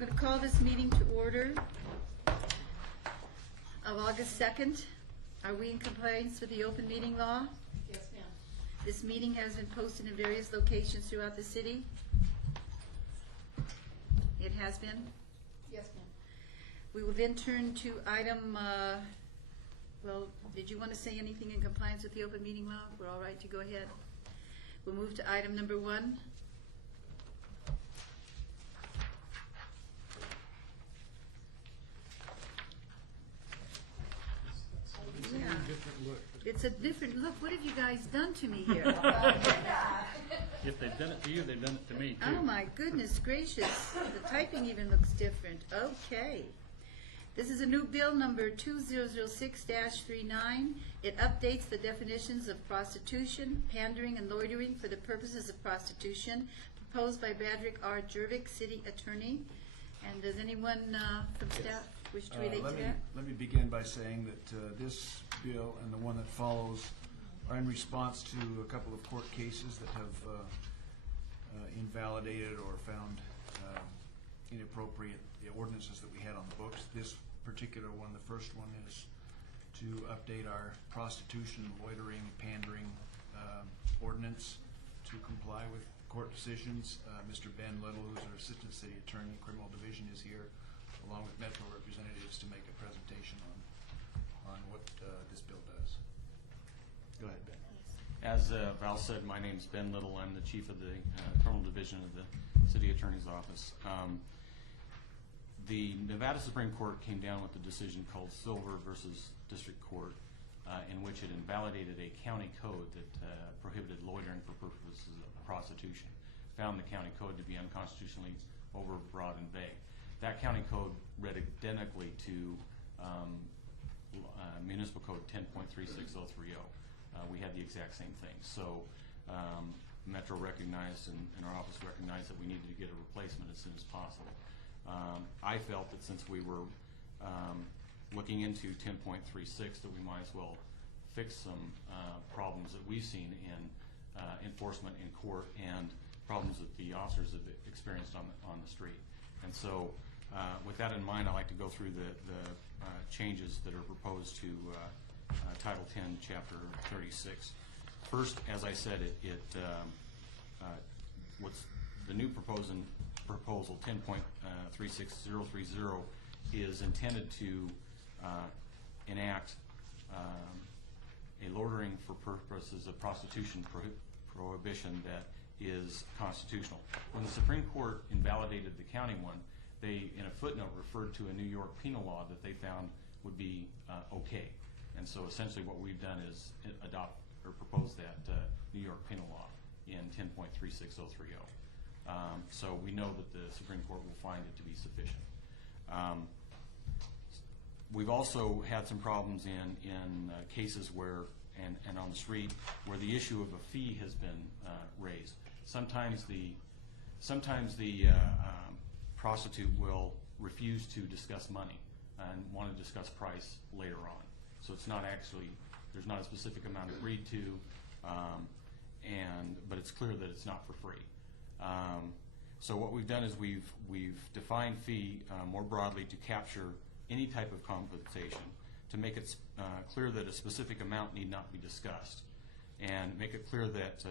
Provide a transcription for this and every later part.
I'm going to call this meeting to order of August 2nd. Are we in compliance with the open meeting law? Yes, ma'am. This meeting has been posted in various locations throughout the city. It has been. Yes, ma'am. We will then turn to item, well, did you want to say anything in compliance with the open meeting law? We're all right to go ahead. We'll move to item number 1. Yeah. It's a different look. What have you guys done to me here? If they've done it to you, they've done it to me too. Oh my goodness gracious. The typing even looks different. Okay. This is a new bill number 2006-39. It updates the definitions of prostitution, pandering, and loitering for the purposes of prostitution, proposed by Badrick R. Jervik, City Attorney. And does anyone from staff wish to relate to that? Let me begin by saying that this bill and the one that follows are in response to a couple of court cases that have invalidated or found inappropriate the ordinances that we had on the books. This particular one, the first one, is to update our prostitution, loitering, pandering ordinance to comply with court decisions. Mr. Ben Little, who's our Assistant City Attorney, Criminal Division, is here, along with Metro representatives, to make a presentation on what this bill does. Go ahead, Ben. As Val said, my name's Ben Little. I'm the Chief of the Criminal Division of the City Attorney's Office. The Nevada Supreme Court came down with a decision called Silver versus District Court, in which it invalidated a county code that prohibited loitering for purposes of prostitution. Found the county code to be unconstitutionally overbroad and vague. That county code read identically to Municipal Code 10.36030. We had the exact same thing. So Metro recognized and our office recognized that we needed to get a replacement as soon as possible. I felt that since we were looking into 10.36 that we might as well fix some problems that we've seen in enforcement in court and problems that the officers have experienced on the street. And so with that in mind, I'd like to go through the changes that are proposed to Title 10, Chapter 36. First, as I said, what's the new proposal 10.36030 is intended to enact a loitering for purposes of prostitution prohibition that is constitutional. When the Supreme Court invalidated the county one, they, in a footnote, referred to a New York penal law that they found would be okay. And so essentially what we've done is adopt or propose that New York penal law in 10.36030. So we know that the Supreme Court will find it to be sufficient. We've also had some problems in cases where, and on the street, where the issue of a fee has been raised. Sometimes the prostitute will refuse to discuss money and want to discuss price later on. So it's not actually, there's not a specific amount agreed to, but it's clear that it's not for free. So what we've done is we've defined fee more broadly to capture any type of compensation, to make it clear that a specific amount need not be discussed, and make it clear that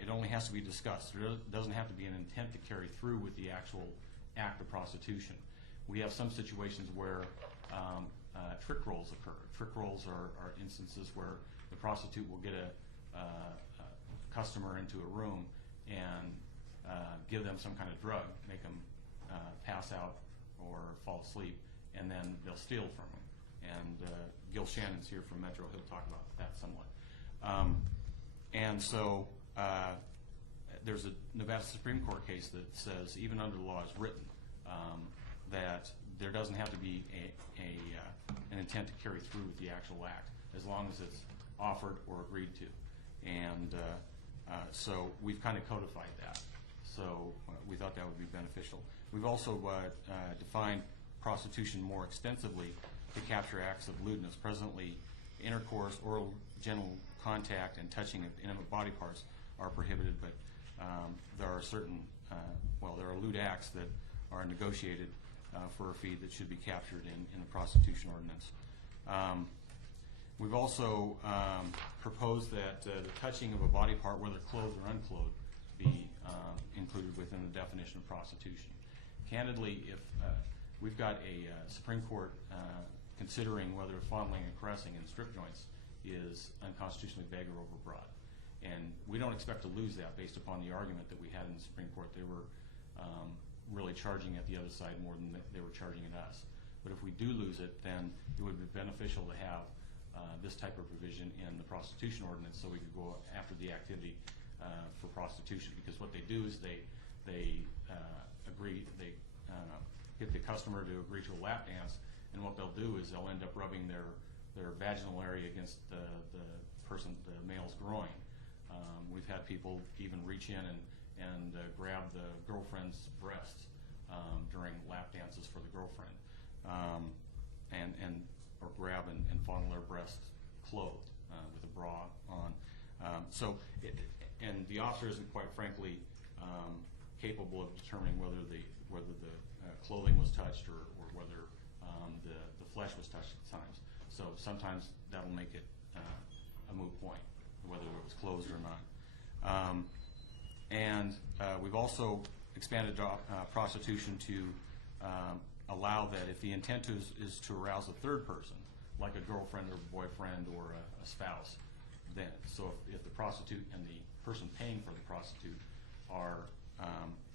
it only has to be discussed. There doesn't have to be an intent to carry through with the actual act of prostitution. We have some situations where trick rolls occur. Trick rolls are instances where the prostitute will get a customer into a room and give them some kind of drug, make them pass out or fall asleep, and then they'll steal from them. And Gil Shannon's here from Metro. He'll talk about that somewhat. And so there's a Nevada Supreme Court case that says, even under the law as written, that there doesn't have to be an intent to carry through with the actual act, as long as it's offered or agreed to. And so we've kind of codified that. So we thought that would be beneficial. We've also defined prostitution more extensively to capture acts of lewdness. Presently, intercourse, oral, genital contact, and touching of intimate body parts are prohibited, but there are certain, there are lewd acts that are negotiated for a fee that should be captured in the prostitution ordinance. We've also proposed that the touching of a body part, whether clothed or unclothed, be included within the definition of prostitution. Candidly, if we've got a Supreme Court considering whether fondling and caressing in strip joints is unconstitutionally vague or overbroad. And we don't expect to lose that based upon the argument that we had in the Supreme Court. They were really charging at the other side more than they were charging at us. But if we do lose it, then it would be beneficial to have this type of provision in the prostitution ordinance so we could go after the activity for prostitution. Because what they do is they get the customer to agree to a lap dance, and what they'll do is they'll end up rubbing their vaginal area against the male's groin. We've had people even reach in and grab the girlfriend's breasts during lap dances for the girlfriend, or grab and fondle their breasts clothed with a bra on. And the officer isn't, quite frankly, capable of determining whether the clothing was touched or whether the flesh was touched at times. So sometimes that'll make it a moot point, whether it was closed or not. And we've also expanded prostitution to allow that if the intent is to arouse a third person, like a girlfriend or boyfriend or a spouse, then so if the prostitute and the person paying for the prostitute are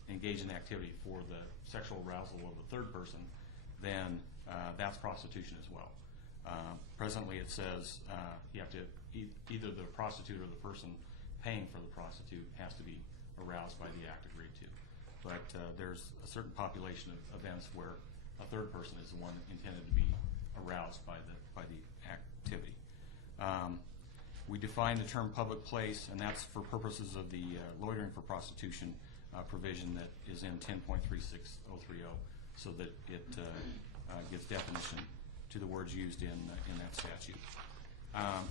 engaged in activity for the sexual arousal of a third person, then that's prostitution as well. Presently it says you have to either the prostitute or the person paying for the prostitute has to be aroused by the act agreed to. But there's a certain population of events where a third person is the one intended to be aroused by the activity. We define the term public place, and that's for purposes of the loitering for prostitution provision that is in 10.36030, so that it gives definition to the words used in that statute.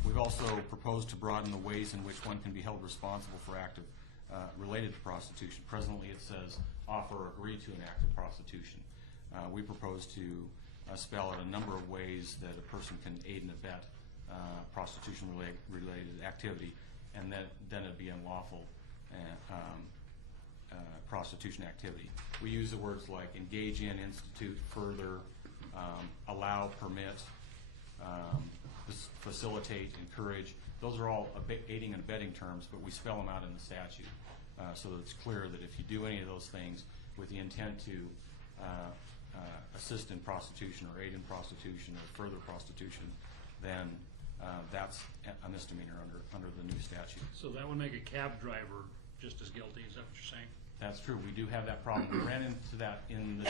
We've also proposed to broaden the ways in which one can be held responsible for act related to prostitution. Presently it says offer or agree to an act of prostitution. We propose to spell out a number of ways that a person can aid and abet prostitution-related activity, and then it'd be unlawful prostitution activity. We use the words like engage in, institute, further, allow, permit, facilitate, encourage. Those are all aiding and abetting terms, but we spell them out in the statute so that it's clear that if you do any of those things with the intent to assist in prostitution or aid in prostitution or further prostitution, then that's a misdemeanor under the new statute. So that would make a cab driver just as guilty, is that what you're saying? That's true. We do have that problem. We ran into that in the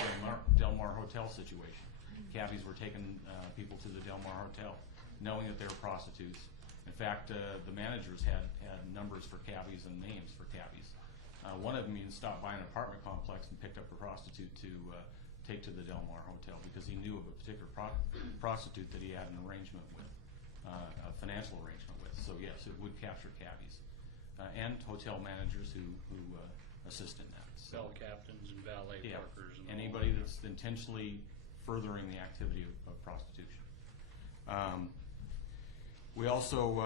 Del Mar Hotel situation. Cabbies were taking people to the Del Mar Hotel, knowing that they were prostitutes. In fact, the managers had numbers for cabbies and names for cabbies. One of them even stopped by an apartment complex and picked up a prostitute to take to the Del Mar Hotel because he knew of a particular prostitute that he had an arrangement with, a financial arrangement with. So yes, it would capture cabbies and hotel managers who assist in that. So, Bell captains and valet workers. And anybody that's intentionally furthering the activity of prostitution. We also,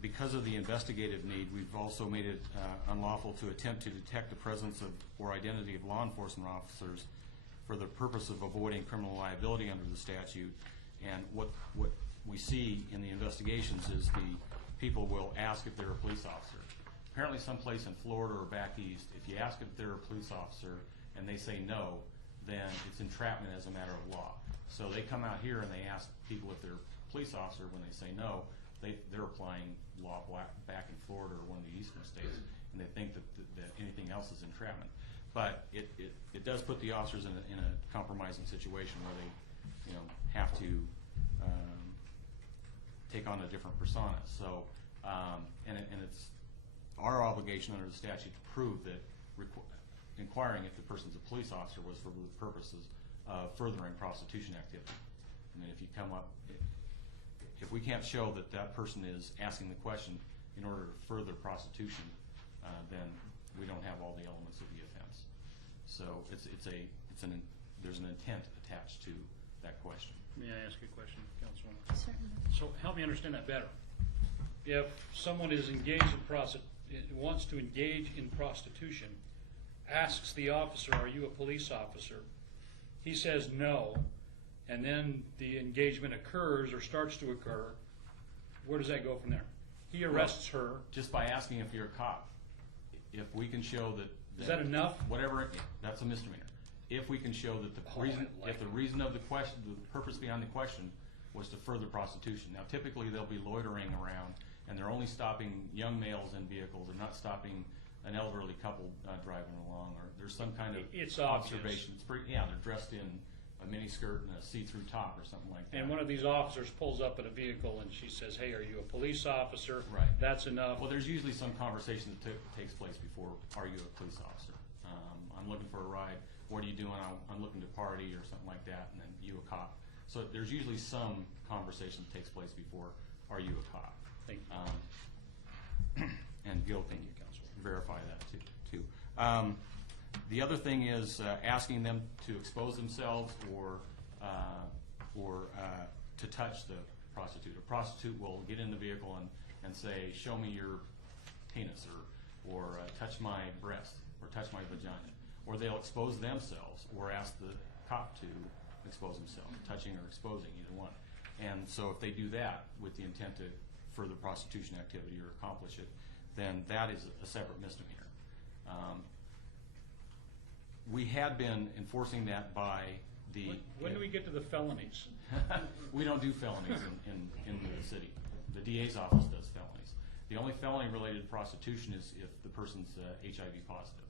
because of the investigative need, we've also made it unlawful to attempt to detect the presence of or identity of law enforcement officers for the purpose of avoiding criminal liability under the statute. And what we see in the investigations is the people will ask if they're a police officer. Apparently someplace in Florida or back east, if you ask if they're a police officer and they say no, then it's entrapment as a matter of law. So they come out here and they ask people if they're a police officer. When they say no, they're applying law back in Florida or one of the eastern states, and they think that anything else is entrapment. But it does put the officers in a compromising situation where they have to take on a different persona. So and it's our obligation under the statute to prove that inquiring if the person's a police officer was for the purposes of furthering prostitution activity. I mean, if we can't show that that person is asking the question in order to further prostitution, then we don't have all the elements of the offense. So there's an intent attached to that question. May I ask you a question, Councilwoman? Certainly. So help me understand that better. If someone is engaged in wants to engage in prostitution, asks the officer, "Are you a police officer?" He says no, and then the engagement occurs or starts to occur. Where does that go from there? He arrests her. Just by asking if you're a cop, if we can show that. Is that enough? Whatever, that's a misdemeanor. If we can show that the reason of the question, the purpose behind the question was to further prostitution. Now typically they'll be loitering around and they're only stopping young males in vehicles. They're not stopping an elderly couple driving along, or there's some kind of It's observation. It's pretty, yeah, they're dressed in a mini skirt and a see-through top or something like that. And one of these officers pulls up at a vehicle and she says, "Hey, are you a police officer?" Right. That's enough. Well, there's usually some conversation that takes place before, "Are you a police officer? I'm looking for a ride. What are you doing? I'm looking to party," or something like that, and then, "You a cop?" So there's usually some conversation that takes place before, "Are you a cop?" Thank you. And Gil can verify that too. The other thing is asking them to expose themselves or to touch the prostitute. A prostitute will get in the vehicle and say, "Show me your penis," or touch my breast, or touch my vagina. Or they'll expose themselves or ask the cop to expose himself, touching or exposing, either one. And so if they do that with the intent to further prostitution activity or accomplish it, then that is a separate misdemeanor. We had been enforcing that by the... When do we get to the felonies? We don't do felonies in the city. The DA's office does felonies. The only felony related to prostitution is if the person's HIV positive.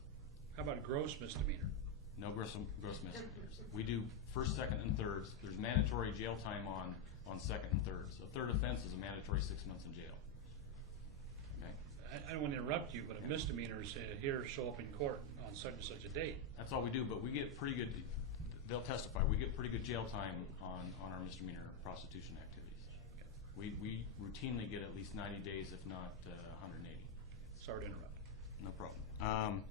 How about gross misdemeanor? No gross misdemeanors. We do first, second, and thirds. There's mandatory jail time on second and thirds. A third offense is a mandatory 6 months in jail. Okay? I don't want to interrupt you, but a misdemeanor is here show up in court on such and such a date. That's all we do, but we get pretty good, they'll testify, we get pretty good jail time on our misdemeanor prostitution activities. We routinely get at least 90 days, if not 180. Sorry to interrupt. No problem.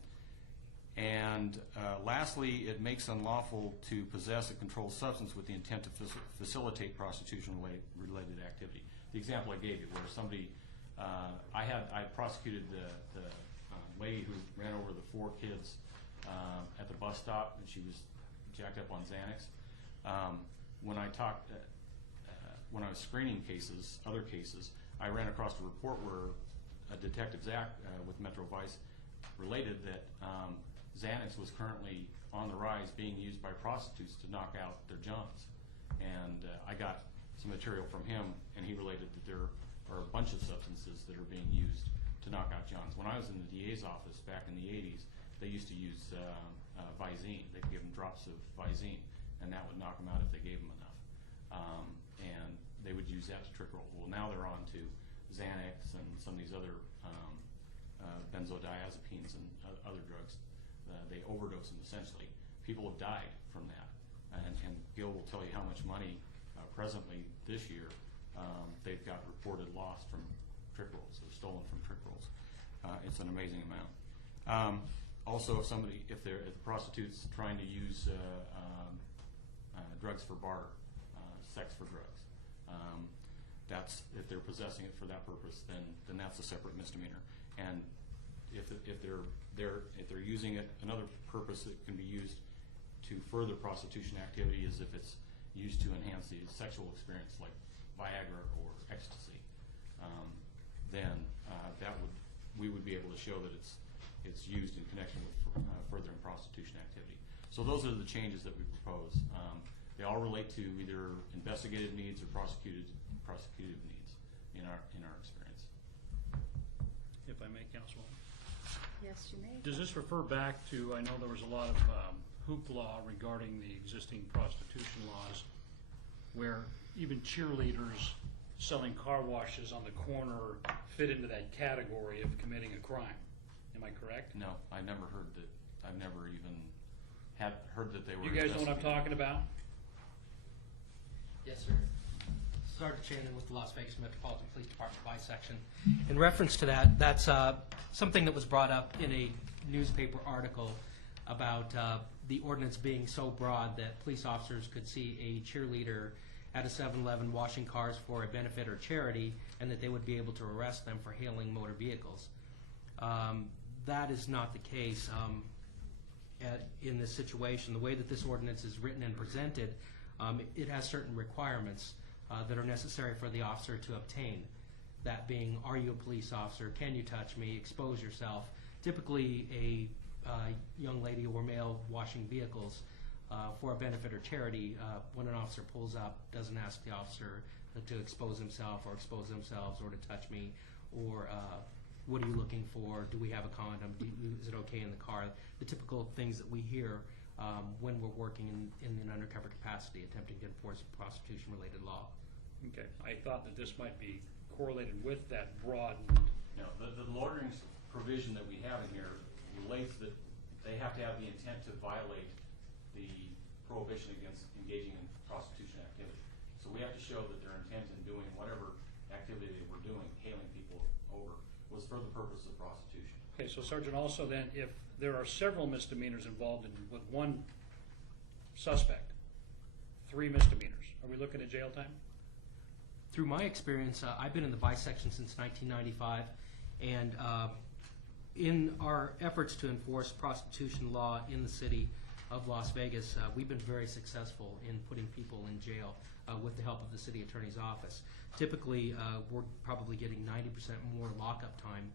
Lastly, it makes unlawful to possess a controlled substance with the intent to facilitate prostitution-related activity. The example I gave you, where somebody, I prosecuted the lady who ran over the 4 kids at the bus stop, and she was jacked up on Xanax. When I was screening cases, other cases, I ran across a report where Detective Zach with Metro Vice related that Xanax was currently on the rise, being used by prostitutes to knock out their johns. And I got some material from him, and he related that there are a bunch of substances that are being used to knock out johns. When I was in the DA's office back in the 80s, they used to use Visine. They could give them drops of Visine, and that would knock them out if they gave them enough. And they would use that to trick roll. Well, now they're on to Xanax and some of these other benzodiazepines and other drugs. They overdose them, essentially. People have died from that. And Gil will tell you how much money presently this year they've got reported lost from trick rolls, or stolen from trick rolls. It's an amazing amount. Also, if the prostitute's trying to use drugs for barter, sex for drugs, if they're possessing it for that purpose, then that's a separate misdemeanor. And if they're using it, another purpose that can be used to further prostitution activity is if it's used to enhance the sexual experience, like Viagra or ecstasy. Then we would be able to show that it's used in connection with furthering prostitution activity. So those are the changes that we propose. They all relate to either investigative needs or prosecutive needs in our experience. If I may, Councilwoman. Yes, you may. Does this refer back to, I know there was a lot of hoopla regarding the existing prostitution laws, where even cheerleaders selling car washes on the corner fit into that category of committing a crime. Am I correct? No, I never heard that. I've never even heard that they were. You guys know what I'm talking about? Yes, sir. Sergeant Shannon with the Las Vegas Metropolitan Police Department Vice Section. In reference to that, that's something that was brought up in a newspaper article about the ordinance being so broad that police officers could see a cheerleader at a 7-Eleven washing cars for a benefit or charity, and that they would be able to arrest them for hailing motor vehicles. That is not the case in this situation. The way that this ordinance is written and presented, it has certain requirements that are necessary for the officer to obtain. That being, are you a police officer? Can you touch me? Expose yourself. Typically, a young lady or male washing vehicles for a benefit or charity, when an officer pulls up, doesn't ask the officer to expose himself or expose themselves or to touch me, or what are you looking for? Do we have a condom? Is it okay in the car? The typical things that we hear when we're working in an undercover capacity, attempting to enforce prostitution-related law. Okay, I thought that this might be correlated with that broad. No, the loitering provision that we have in here relates that they have to have the intent to violate the prohibition against engaging in prostitution activity. So we have to show that their intent in doing whatever activity they were doing, hailing people over, was for the purpose of prostitution. Okay, so Sergeant, also then, if there are several misdemeanors involved with one suspect, 3 misdemeanors, are we looking at jail time? Through my experience, I've been in the vice section since 1995, and in our efforts to enforce prostitution law in the city of Las Vegas, we've been very successful in putting people in jail with the help of the city attorney's office. Typically, we're probably getting 90% more lockup time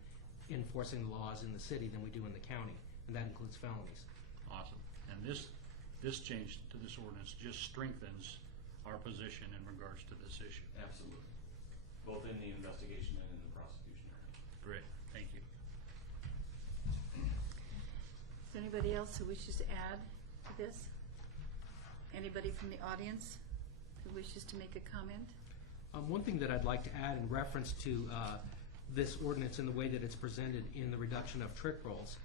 enforcing the laws in the city than we do in the county, and that includes felonies. Awesome. And this change to this ordinance just strengthens our position in regards to this issue. Absolutely. Both in the investigation and in the prosecution area. Great, thank you. Is there anybody else who wishes to add to this? Anybody from the audience who wishes to make a comment? One thing that I'd like to add in reference to this ordinance and the way that it's presented in the reduction of trick rolls,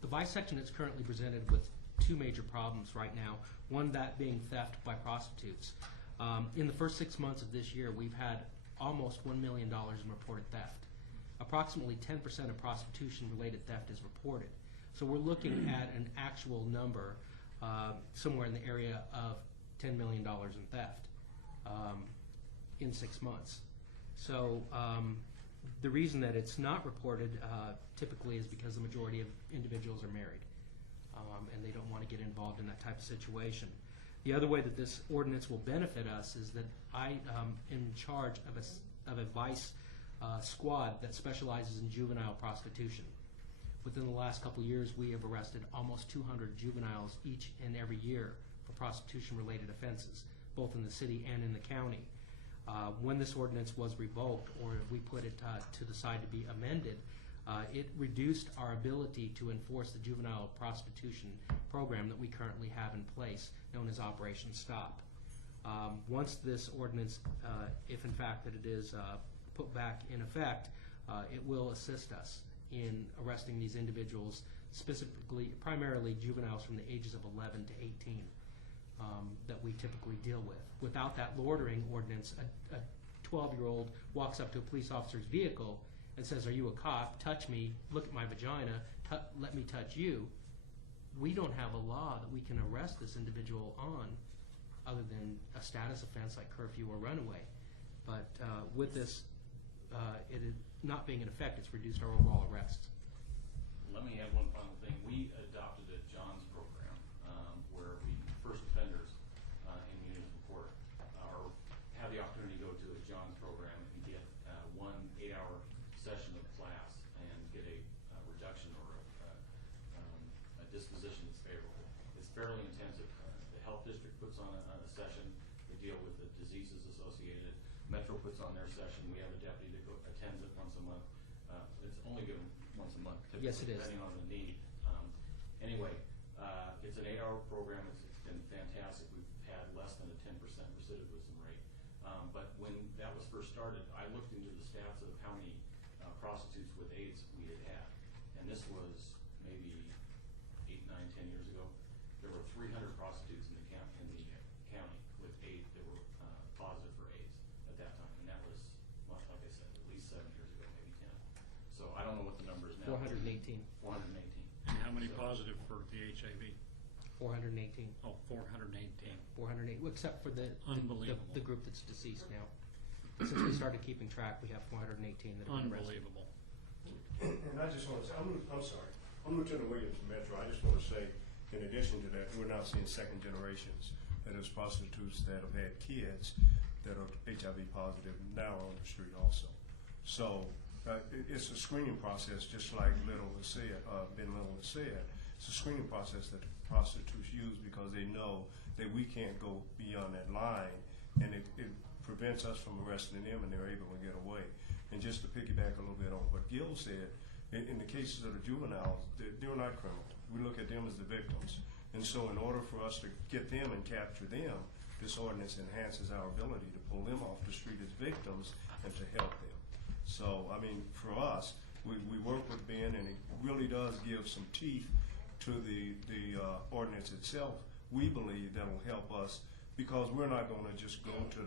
the vice section is currently presented with 2 major problems right now. One, that being theft by prostitutes. In the first 6 months of this year, we've had almost $1 million in reported theft. Approximately 10% of prostitution-related theft is reported. So we're looking at an actual number somewhere in the area of $10 million in theft in 6 months. So the reason that it's not reported typically is because the majority of individuals are married. And they don't want to get involved in that type of situation. The other way that this ordinance will benefit us is that I am in charge of a vice squad that specializes in juvenile prostitution. Within the last couple of years, we have arrested almost 200 juveniles each and every year for prostitution-related offenses, both in the city and in the county. When this ordinance was revoked, or we put it to the side to be amended, it reduced our ability to enforce the juvenile prostitution program that we currently have in place, known as Operation Stop. Once this ordinance, if in fact that it is put back in effect, it will assist us in arresting these individuals, specifically, primarily juveniles from the ages of 11 to 18 that we typically deal with. Without that loitering ordinance, a 12-year-old walks up to a police officer's vehicle and says, "Are you a cop? Touch me, look at my vagina, let me touch you." We don't have a law that we can arrest this individual on other than a status offense like curfew or runaway. But with this, it is not being in effect, it's reduced our overall arrests. Let me add one final thing. We adopted a Johns program where we, first offenders in municipal court have the opportunity to go to a Johns program and get 1 8-hour session of class and get a reduction or a disposition that's favorable. It's fairly intensive. The health district puts on a session. They deal with the diseases associated. Metro puts on their session. We have a deputy that attends it once a month. It's only given once a month, typically, Yes, it is. depending on the need. Anyway, it's an 8-hour program. It's been fantastic. We've had less than a 10% recidivism rate. But when that was first started, I looked into the stats of how many prostitutes with AIDS we had had. And this was maybe 8, 9, 10 years ago. There were 300 prostitutes in the county with AIDS that were positive for AIDS at that time. And that was, well, like I said, at least 7 years ago, maybe 10. So I don't know what the number is now. 418. 418. And How many positive for the HIV? 418. Oh, 418. 408, except for the Unbelievable. the group that's deceased now. Since we started keeping track, we have 418 that have been arrested. Unbelievable. And I just want to say, I'm sorry, I'm Lieutenant Williams from Metro. I just want to say, in addition to that, we're now seeing second generations, that is prostitutes that have had kids that are HIV positive now on the street also. So it's a screening process, just like Ben Little has said. It's a screening process that the prostitutes use because they know that we can't go beyond that line, and it prevents us from arresting them, and they're able to get away. And just to piggyback a little bit on what Gil said, in the cases of the juveniles, they're not criminals. We look at them as the victims. And so in order for us to get them and capture them, this ordinance enhances our ability to pull them off the street as victims and to help them. So, I mean, for us, we work with Ben, and it really does give some teeth to the ordinance itself. We believe that will help us, because we're not going to just go to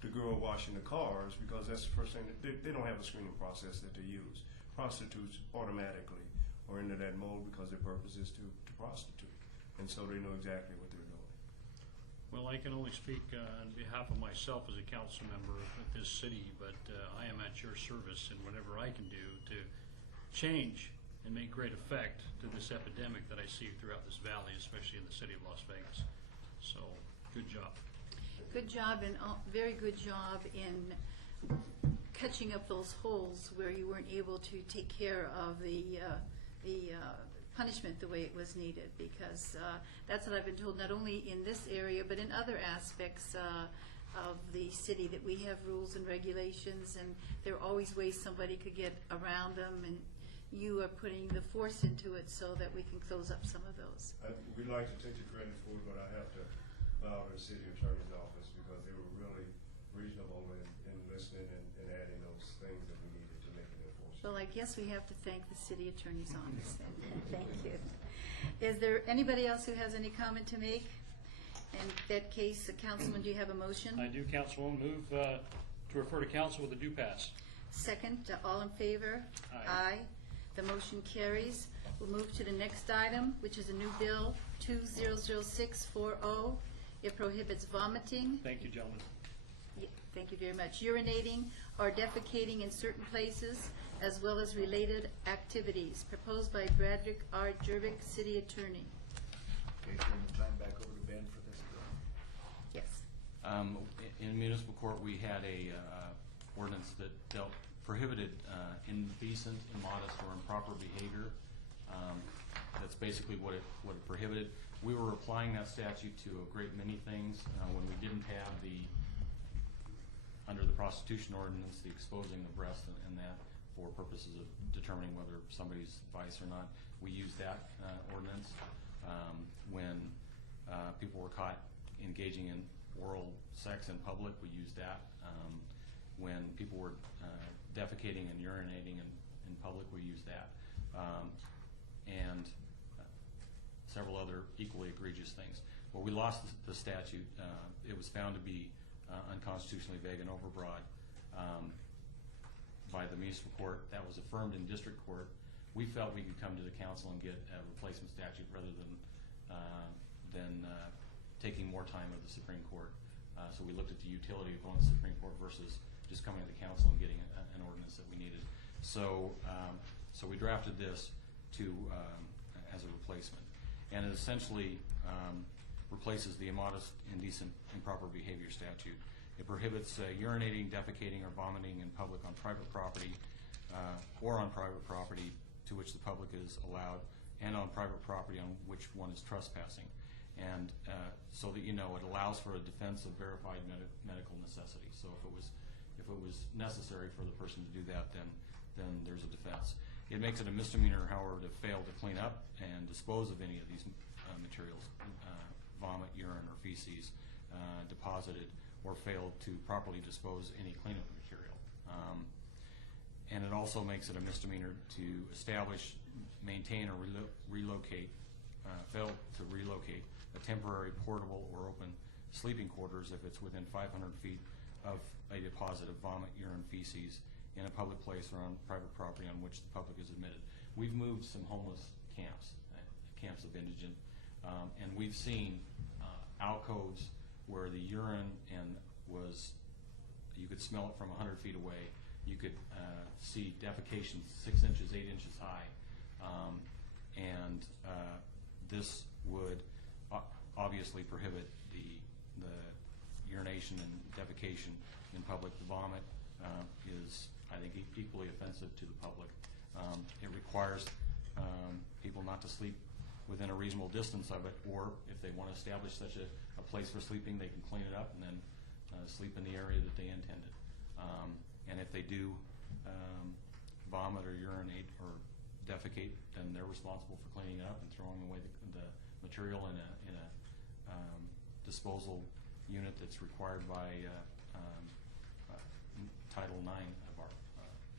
the girl washing the cars, because that's the first thing. They don't have a screening process that they use. Prostitutes automatically are into that mode because their purpose is to prostitute, and so they know exactly what they're doing. Well, I can only speak on behalf of myself as a council member of this city, but I am at your service in whatever I can do to change and make great effect to this epidemic that I see throughout this valley, especially in the city of Las Vegas. So, good job. Good job, and very good job in catching up those holes where you weren't able to take care of the punishment the way it was needed, because that's what I've been told, not only in this area, but in other aspects of the city, that we have rules and regulations, and there are always ways somebody could get around them, and you are putting the force into it so that we can close up some of those. We'd like to take the credit for it, but I have to bow to the city attorney's office, because they were really reasonable in listening and adding those things that we needed to make it enforceable. Well, I guess we have to thank the city attorney's office then. Thank you. Is there anybody else who has any comment to make? In that case, Councilman, do you have a motion? I do, Councilwoman. Move to refer to council with a due pass. Second, all in favor? Aye. The motion carries. We'll move to the next item, which is a new bill, 200640. It prohibits vomiting. Thank you, gentlemen. Thank you very much. Urinating or defecating in certain places, as well as related activities. Proposed by Bradrick R. Jervik, City Attorney. Okay, turn the time back over to Ben for this bill. Yes. In municipal court, we had a ordinance that prohibited indecent, immodest, or improper behavior. That's basically what it prohibited. We were applying that statute to a great many things when we didn't have under the prostitution ordinance, the exposing the breast and that for purposes of determining whether somebody's vice or not. We used that ordinance when people were caught engaging in oral sex in public. We used that when people were defecating and urinating in public. We used that, and several other equally egregious things. Well, we lost the statute. It was found to be unconstitutionally vague and overbroad by the municipal court. That was affirmed in district court. We felt we could come to the council and get a replacement statute rather than taking more time with the Supreme Court. So we looked at the utility of going to the Supreme Court versus just coming to the council and getting an ordinance that we needed. So we drafted this as a replacement, and it essentially replaces the immodest, indecent, improper behavior statute. It prohibits urinating, defecating, or vomiting in public on private property or on private property to which the public is allowed, and on private property on which one is trespassing. And so that you know, it allows for a defense of verified medical necessity. So if it was necessary for the person to do that, then there's a defense. It makes it a misdemeanor, however, to fail to clean up and dispose of any of these materials, vomit, urine, or feces deposited, or fail to properly dispose any cleanup material. And it also makes it a misdemeanor to establish, maintain, or fail to relocate a temporary, portable, or open sleeping quarters if it's within 500 feet of a deposit of vomit, urine, feces in a public place or on private property on which the public is admitted. We've moved some homeless camps camps of indigent. And we've seen alcoves where the urine you could smell it from 100 feet away. You could see defecation 6 inches, 8 inches high. This would obviously prohibit the urination and defecation in public. The vomit is, I think, equally offensive to the public. It requires people not to sleep within a reasonable distance of it, or if they want to establish such a place for sleeping, they can clean it up and then sleep in the area that they intended. And if they do vomit or urinate or defecate, then they're responsible for cleaning it up and throwing away the material in a disposal unit that's required by Title IX of our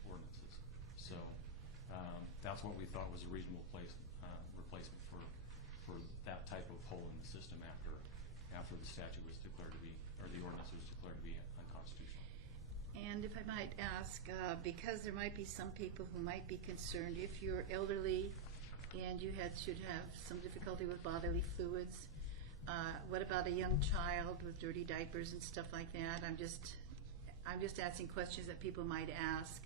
ordinances. So that's what we thought was a reasonable replacement for that type of hole in the system after the statute was declared to be, or the ordinance was declared to be unconstitutional. And if I might ask, because there might be some people who might be concerned, if you're elderly and you should have some difficulty with bodily fluids, what about a young child with dirty diapers and stuff like that? I'm just asking questions that people might ask.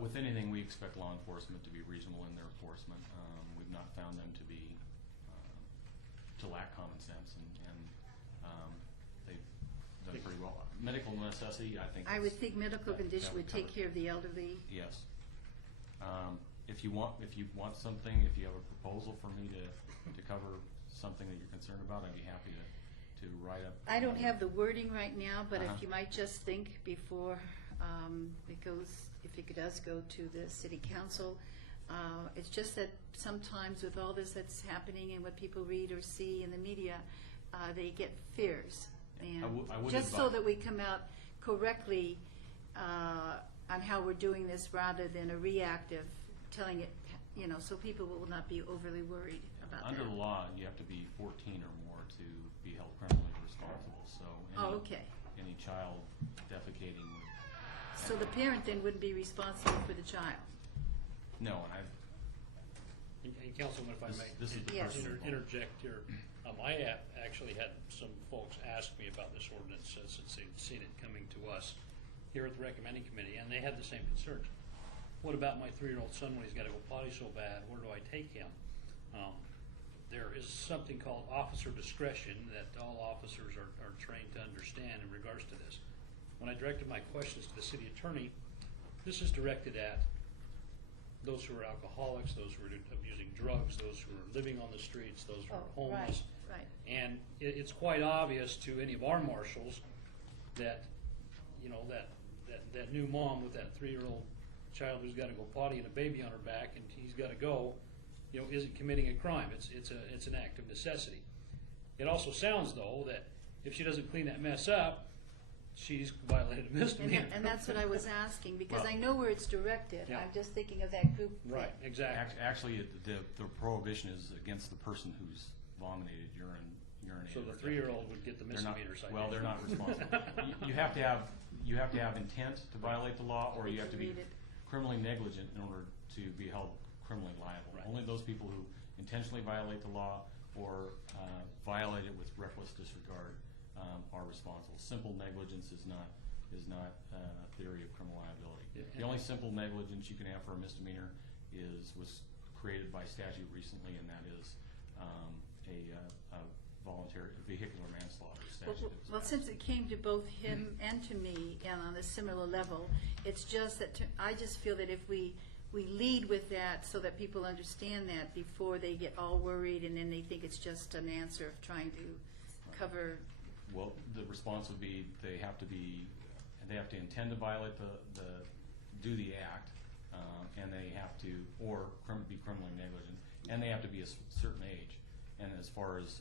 With anything, we expect law enforcement to be reasonable in their enforcement. We've not found them to lack common sense, and they've done pretty well. Medical necessity, I think. I would think medical condition would take care of the elderly. Yes. If you want something, if you have a proposal for me to cover something that you're concerned about, I'd be happy to write up. I don't have the wording right now, but Uh-huh. if you might just think before if it does go to the city council, it's just that sometimes with all this that's happening and what people read or see in the media, they get fears. And I would just so advise- that we come out correctly on how we're doing this rather than a reactive telling it, so people will not be overly worried about Under that. the law, you have to be 14 or more to be held criminally responsible. So any child defecating would. So the parent then wouldn't be responsible for the child. No, and And Councilman, if I may. This is the Yes. personal fault. Interject here. I actually had some folks ask me about this ordinance since they'd seen it coming to us here at the recommending committee, and they had the same concerns. What about my 3-year-old son when he's got to go potty so bad? Where do I take him? There is something called officer discretion that all officers are trained to understand in regards to this. When I directed my questions to the city attorney, this is directed at those who are alcoholics, those who are abusing drugs, those who are living on the streets, those who are homeless. Right. And it's quite obvious to any of our marshals that, that new mom with that 3-year-old child who's got to go potty and a baby on her back and he's got to go, isn't committing a crime. It's an act of necessity. It also sounds, though, that if she doesn't clean that mess up, she's violated a misdemeanor. And that's what I was asking, because Well- I know where it's directed. Yeah. I'm just thinking of that group. Right, exactly. Actually, the prohibition is against the person who's vominated, urinated. So the or 3-year-old would get the They're not- misdemeanor citation. Well, they're not responsible. You have to have intent to violate the law, or you have to be Read it. criminally negligent in order to be held criminally liable. Right. Only those people who intentionally violate the law or violate it with reckless disregard are responsible. Simple negligence is not a theory of criminal liability. Yeah, The only simple negligence you can have for a misdemeanor was created by statute recently, and that is a voluntary vehicular manslaughter statute. Well, since it came to both him and to me, and on a similar level, it's just that I just feel that if we lead with that so that people understand that before they get all worried and then they think it's just an answer of trying to cover. Well, the response would be they have to intend to violate do the act, and they have to, or be criminally negligent, and they have to be a certain age. And as far as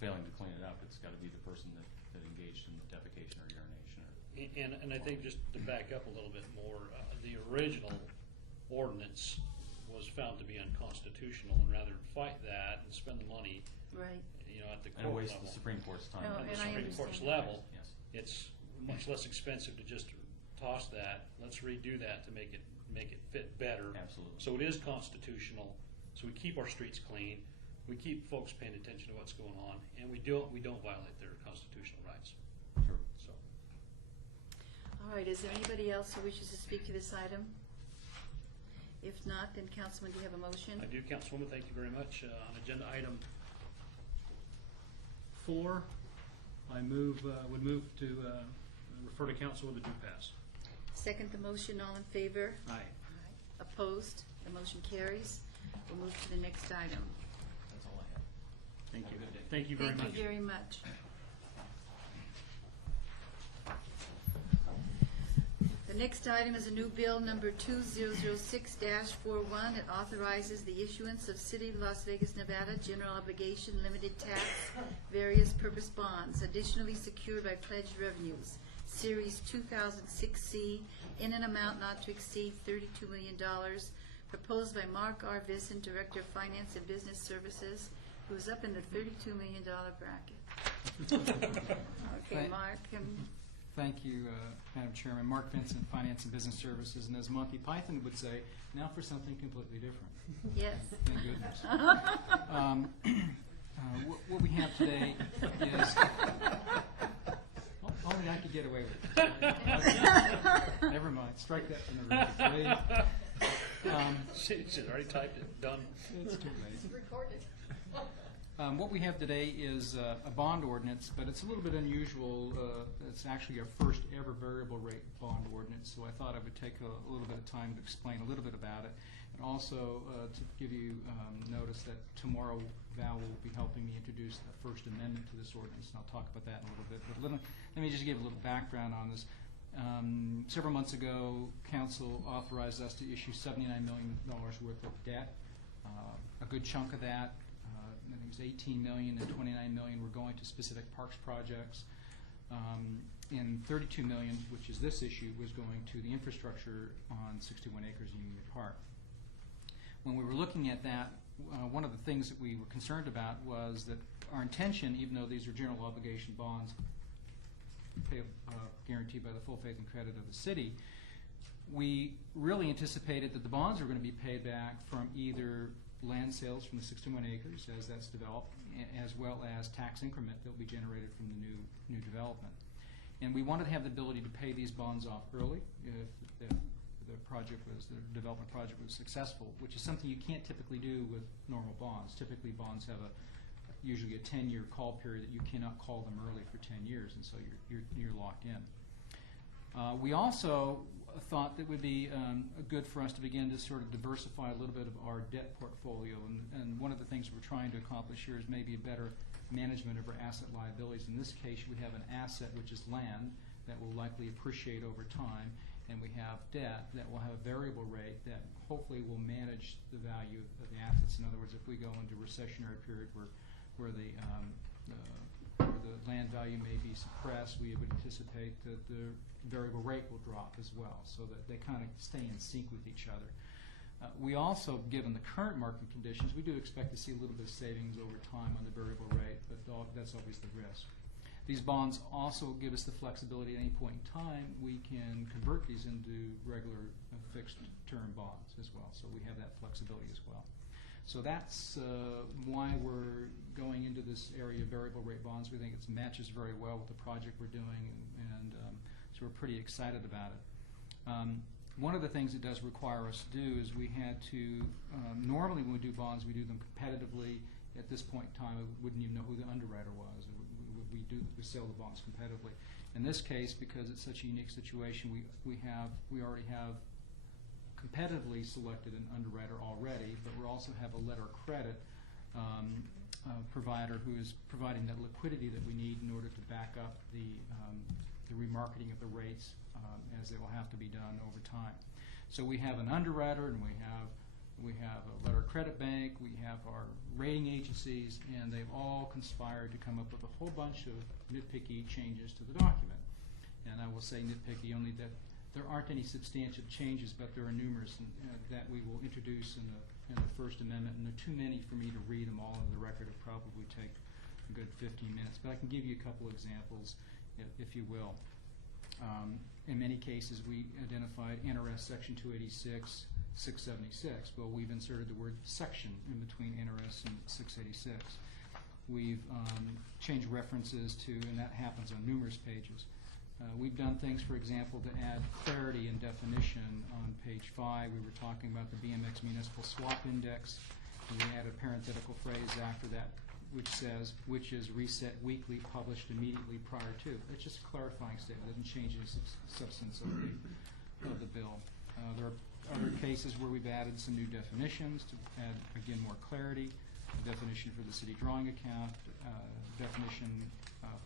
failing to clean it up, it's got to be the person that engaged in the defecation or urination. And I think just to back up a little bit more, the original ordinance was found to be unconstitutional, and rather than fight that and spend the money, Right. at the And court waste level, the Supreme Court's time. No, at the and I Supreme Court's understand. level, Yes. it's much less expensive to just toss that. Let's redo that to make it fit better. Absolutely. So it is constitutional. So we keep our streets clean, we keep folks paying attention to what's going on, and we don't violate their constitutional rights. Sure. So, All right, is there anybody else who wishes to speak to this item? If not, then Councilman, do you have a motion? I do, Councilwoman, thank you very much. On agenda item 4, I would move to refer to council with a due pass. Second the motion, all in favor? Aye. Opposed? The motion carries. We'll move to the next item. That's all I have. Thank you. Thank you very much. Thank you very much. The next item is a new bill number 2006-41. It authorizes the issuance of City of Las Vegas, Nevada general obligation limited tax various purpose bonds additionally secured by pledged revenues, Series 2006C, in an amount not to exceed $32 million, proposed by Mark R. Vissen, Director of Finance and Business Services, who is up in the $32 million bracket. Okay, Mark. Thank you, Madam Chairman. Mark Vincent, Finance and Business Services, and as Monty Python would say, now for something completely different. Yes. Thank goodness. What we have today is... Only I could get away with it. Never mind. Strike that from the record, please. She's already typed it, done. It's too late. It's recorded. What we have today is a bond ordinance, but it's a little bit unusual. It's actually our first ever variable rate bond ordinance, so I thought I would take a little bit of time to explain a little bit about it, and also to give you notice that tomorrow Val will be helping me introduce the First Amendment to this ordinance, and I'll talk about that in a little bit. But let me just give a little background on this. Several months ago, Council authorized us to issue $79 million worth of debt. A good chunk of that, I think it was $18 million and $29 million were going to specific parks projects. And $32 million, which is this issue, was going to the infrastructure on 61 acres in Union Park. When we were looking at that, one of the things that we were concerned about was that our intention, even though these are general obligation bonds guaranteed by the full faith and credit of the city, we really anticipated that the bonds were going to be paid back from either land sales from the 61 acres as that's developed, as well as tax increment that will be generated from the new development. And we wanted to have the ability to pay these bonds off early if the development project was successful, which is something you can't typically do with normal bonds. Typically bonds have usually a 10-year call period that you cannot call them early for 10 years, and so you're locked in. We also thought that it would be good for us to begin to sort of diversify a little bit of our debt portfolio, and one of the things we're trying to accomplish here is maybe a better management of our asset liabilities. In this case, we have an asset, which is land, that will likely appreciate over time, and we have debt that will have a variable rate that hopefully will manage the value of the assets. In other words, if we go into a recessionary period where the land value may be suppressed, we would anticipate that the variable rate will drop as well, so that they kind of stay in sync with each other. We also, given the current market conditions, we do expect to see a little bit of savings over time on the variable rate, but that's always the risk. These bonds also give us the flexibility at any point in time we can convert these into regular fixed term bonds as well, so we have that flexibility as well. So that's why we're going into this area of variable rate bonds. We think it matches very well with the project we're doing, and so we're pretty excited about it. One of the things it does require us to do is we had to, normally when we do bonds, we do them competitively. At this point in time, we wouldn't even know who the underwriter was. We sell the bonds competitively. In this case, because it's such a unique situation, we already have competitively selected an underwriter already, but we also have a letter of credit provider who is providing that liquidity that we need in order to back up the remarketing of the rates as they will have to be done over time. So we have an underwriter, and we have a letter of credit bank, we have our rating agencies, and they've all conspired to come up with a whole bunch of nitpicky changes to the document. And I will say nitpicky only that there aren't any substantial changes, but there are numerous that we will introduce in the First Amendment, and there are too many for me to read them all into the record. It'll probably take a good 15 minutes, but I can give you a couple examples, if you will. In many cases, we identified NRS Section 286, 676. Well, we've inserted the word section in between NRS and 686. We've changed references to, and that happens on numerous pages. We've done things, for example, to add clarity and definition. On page 5, we were talking about the BMX Municipal Swap Index. And we added a parenthetical phrase after that, which says, which is reset weekly, published immediately prior to. It's just a clarifying statement. It doesn't change any substance of the bill. There are other cases where we've added some new definitions to add, again, more clarity. A definition for the city drawing account, definition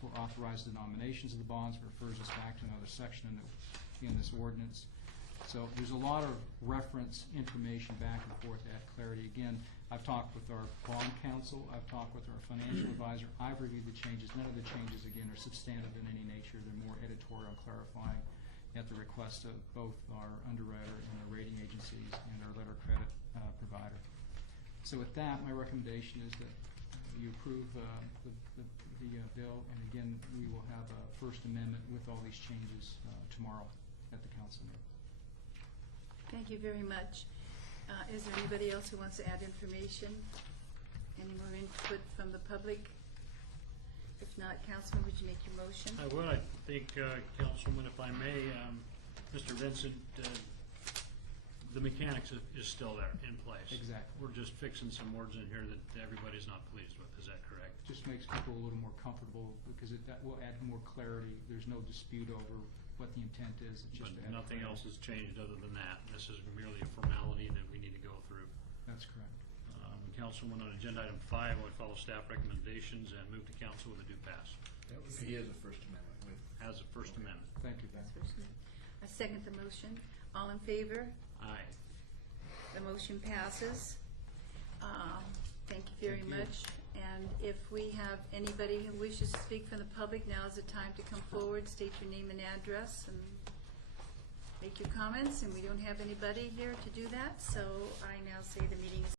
for authorized denominations of the bonds refers us back to another section in this ordinance. So there's a lot of reference information back and forth to add clarity. Again, I've talked with our bond counsel, I've talked with our financial advisor, I've reviewed the changes. None of the changes, again, are substantive in any nature. They're more editorial and clarifying at the request of both our underwriter and our rating agencies and our letter credit provider. So with that, my recommendation is that you approve the bill, and again, we will have a first amendment with all these changes tomorrow at the council meeting. Thank you very much. Is there anybody else who wants to add information? Any more input from the public? If not, Councilman, would you make your motion? I would. I think, Councilman, if I may, Mr. Vincent, the mechanics is still there in place. Exactly. We're just fixing some words in here that everybody's not pleased with. Is that correct? Just makes people a little more comfortable because that will add more clarity. There's no dispute over what the intent is. It's just But to add nothing clarity. else has changed other than that. This is merely a formality that we need to go through. That's correct. Councilman, on agenda item 5, I would follow staff recommendations and move to council with a due pass. That would be as a First Amendment with. As a First Amendment. Thank you, Ben. I second the motion. All in favor? Aye. The motion passes. Thank you very much. And if we have anybody who wishes to speak from the public, now is the time to come forward, state your name and address, and make your comments. And we don't have anybody here to do that, so I now say the meeting is